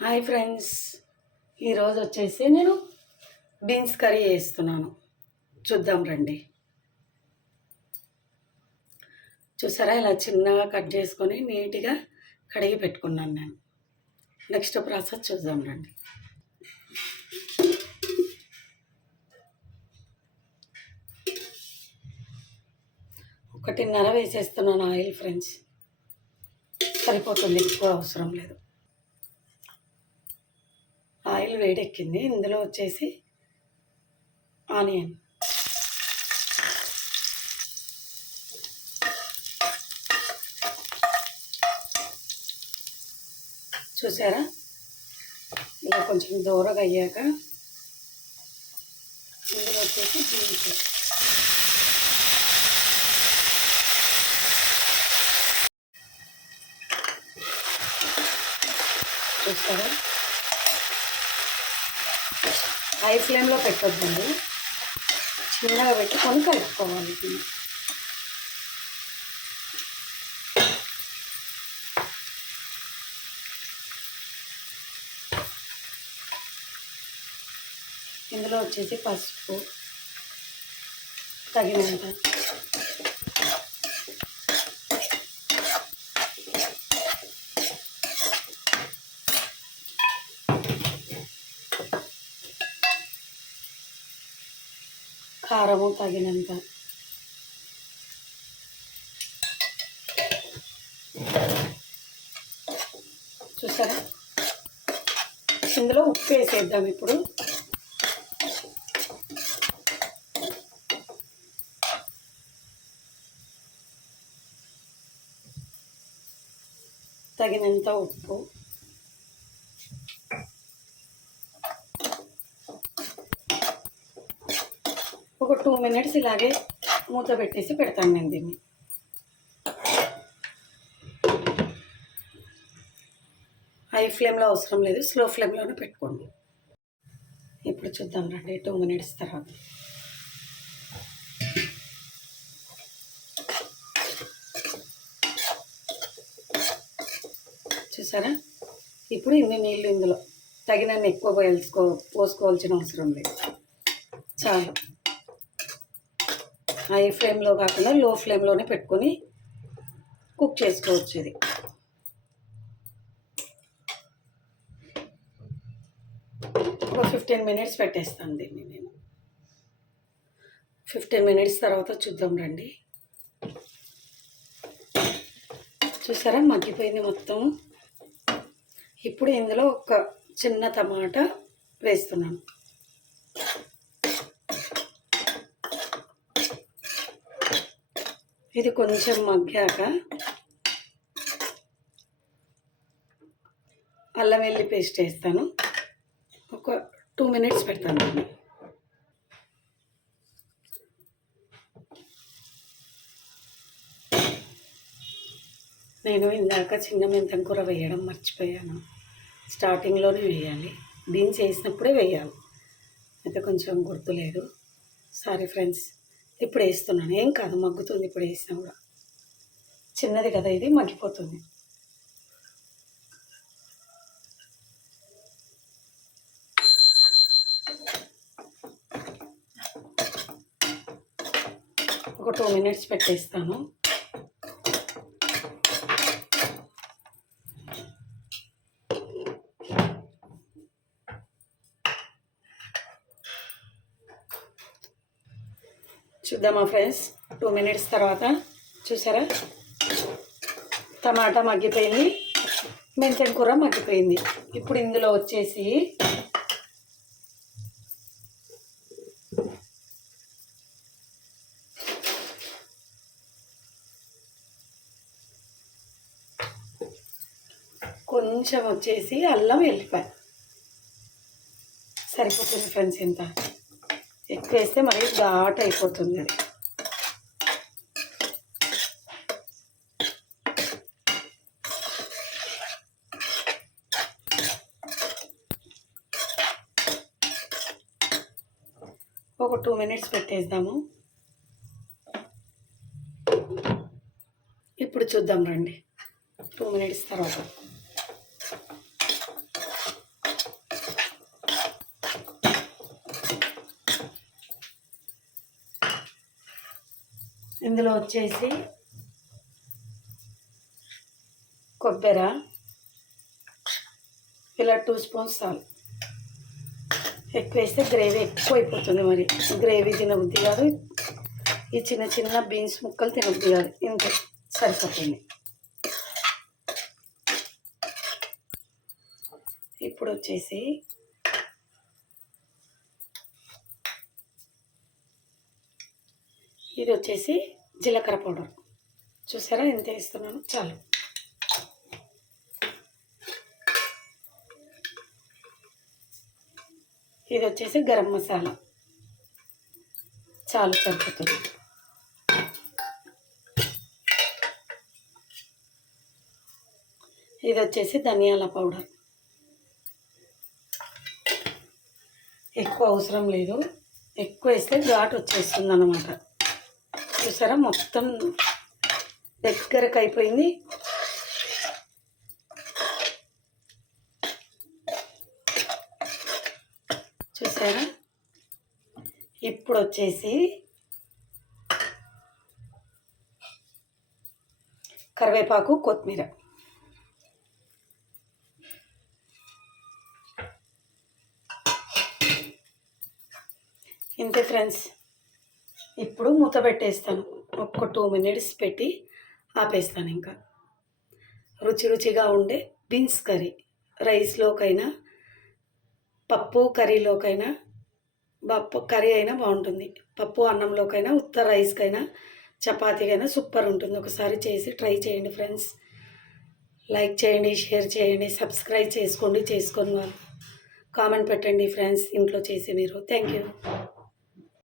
Hi friends. ఈరోజు వచ్చేసి నేను బీన్స్ కర్రీ వేస్తున్నాను చూద్దాం రండి. చూసారా? ఇలా చిన్నగా కట్ చేసుకొని నీట్గా కడిగి పెట్టుకున్నాను నేను. నెక్స్ట్ ప్రాసెస్ చూద్దాం రండి. ఒకటిన్నర వేసేస్తున్నాను ఆయిల్ ఫ్రెండ్స్. సరిపోతుంది ఎక్కువ అవసరం లేదు. ఆయిల్ వేడెక్కింది. ఇందులో వచ్చేసి ఆనియన్. చూసారా? ఇలా కొంచెం దూరగా అయ్యాక ఇందులో వచ్చేసి బీన్స్ చూస్తారా? హై ఫ్లేమ్లో పెట్టొద్దండి. చిన్నగా పెట్టుకొని కలుపుకోవాలి. ఇందులో వచ్చేసి పసుపు తగినంత కారము తగినంత. చూసారా? ఇందులో ఉప్పు వేసేద్దాం ఇప్పుడు. తగినంత ఉప్పు. ఒక టూ మినిట్స్ ఇలాగే మూత పెట్టేసి పెడతాను నేను దీన్ని. హై ఫ్లేమ్లో అవసరం లేదు స్లో ఫ్లేమ్లోనే పెట్టుకోండి. ఇప్పుడు చూద్దాం రండి టూ మినిట్స్ తర్వాత. చూసారా? ఇప్పుడు ఇన్ని నీళ్ళు ఇందులో. తగినన్ని ఎక్కువ పోయాల్సుకో పోసుకోవాల్సిన అవసరం లేదు. చాలు. హై ఫ్లేమ్లో కాకుండా లో ఫ్లేమ్లోనే పెట్టుకొని కుక్ చేసుకోవచ్చు ఇది. ఒక ఫిఫ్టీన్ మినిట్స్ పెట్టేస్తాను దీన్ని నేను. ఫిఫ్టీన్ మినిట్స్ తర్వాత చూద్దాం రండి. చూసారా? మగ్గిపోయింది మొత్తం. ఇప్పుడు ఇందులో ఒక చిన్న టమాటా వేస్తున్నాను. ఇది కొంచెం మగ్గాక అల్లం వెల్లి పేస్ట్ వేస్తాను. ఒక టూ మినిట్స్ పెడతాను. నేను ఇందాక చిన్న మెంతం కూర వేయడం మర్చిపోయాను. స్టార్టింగ్లోనే వేయాలి. బీన్స్ వేసినప్పుడే వేయాలి. అయితే కొంచెం గుర్తులేదు. సారీ ఫ్రెండ్స్ ఇప్పుడు వేస్తున్నాను. ఏం కాదు మగ్గుతుంది ఇప్పుడు వేసినా కూడా. చిన్నది కదా ఇది మగ్గిపోతుంది. ఒక టూ మినిట్స్ పెట్టేస్తాను. చూద్దామా ఫ్రెండ్స్? టూ మినిట్స్ తర్వాత. చూసారా? టమాటా మగ్గిపోయింది. మెంతెం కూర మగ్గిపోయింది. ఇప్పుడు ఇందులో వచ్చేసి కొంచెం వచ్చేసి అల్లం వెళ్ళిపోయి సరిపోతుంది ఫ్రెండ్స్ ఇంత. ఎక్కువ వేస్తే మరి ఘాట్ అయిపోతుంది అది. ఒక టూ మినిట్స్ పెట్టేద్దాము. ఇప్పుడు చూద్దాం రండి. టూ మినిట్స్ తర్వాత. ఇందులో వచ్చేసి కొబ్బెర ఇలా టూ స్పూన్స్ సాల్ ఎక్కువ వేస్తే గ్రేవీ ఎక్కువ అయిపోతుంది మరి. గ్రేవీ తినబుద్ధి కాదు. ఈ చిన్న చిన్న బీన్స్ ముక్కలు తినబుద్ధి కాదు. ఇంతే సరిపోతుంది. ఇప్పుడు వచ్చేసి ఇది వచ్చేసి జీలకర్ర పౌడర్. చూసారా? ఎంత వేస్తున్నాను చాలు. ఇది వచ్చేసి గరం మసాలా. చాలు సరిపోతుంది. ఇది వచ్చేసి ధనియాల పౌడర్. ఎక్కువ అవసరం లేదు. ఎక్కువ వేస్తే ఘాటు వచ్చేస్తుంది అన్నమాట చూసారా? మొత్తం దగ్గరకు అయిపోయింది చూసారా? ఇప్పుడు వచ్చేసి కరివేపాకు కొత్తిమీర. ఇంతే ఫ్రెండ్స్. ఇప్పుడు మూత పెట్టేస్తాను. ఒక్క టూ మినిట్స్ పెట్టి ఆపేస్తాను ఇంకా. రుచి రుచిగా ఉండే బీన్స్ కర్రీ. రైస్లోకైనా పప్పు కర్రీలోకైనా పప్పు కర్రీ అయినా బాగుంటుంది. పప్పు అన్నంలోకైనా ఉత్త రైస్కైనా చపాతీకైనా సూపర్ ఉంటుంది. ఒకసారి చేసి ట్రై చేయండి ఫ్రెండ్స్. లైక్ చేయండి షేర్ చేయండి సబ్స్క్రైబ్ చేసుకోండి చేసుకొని వాళ్ళు. కామెంట్ పెట్టండి ఫ్రెండ్స్ ఇంట్లో చేసి మీరు. Thank you.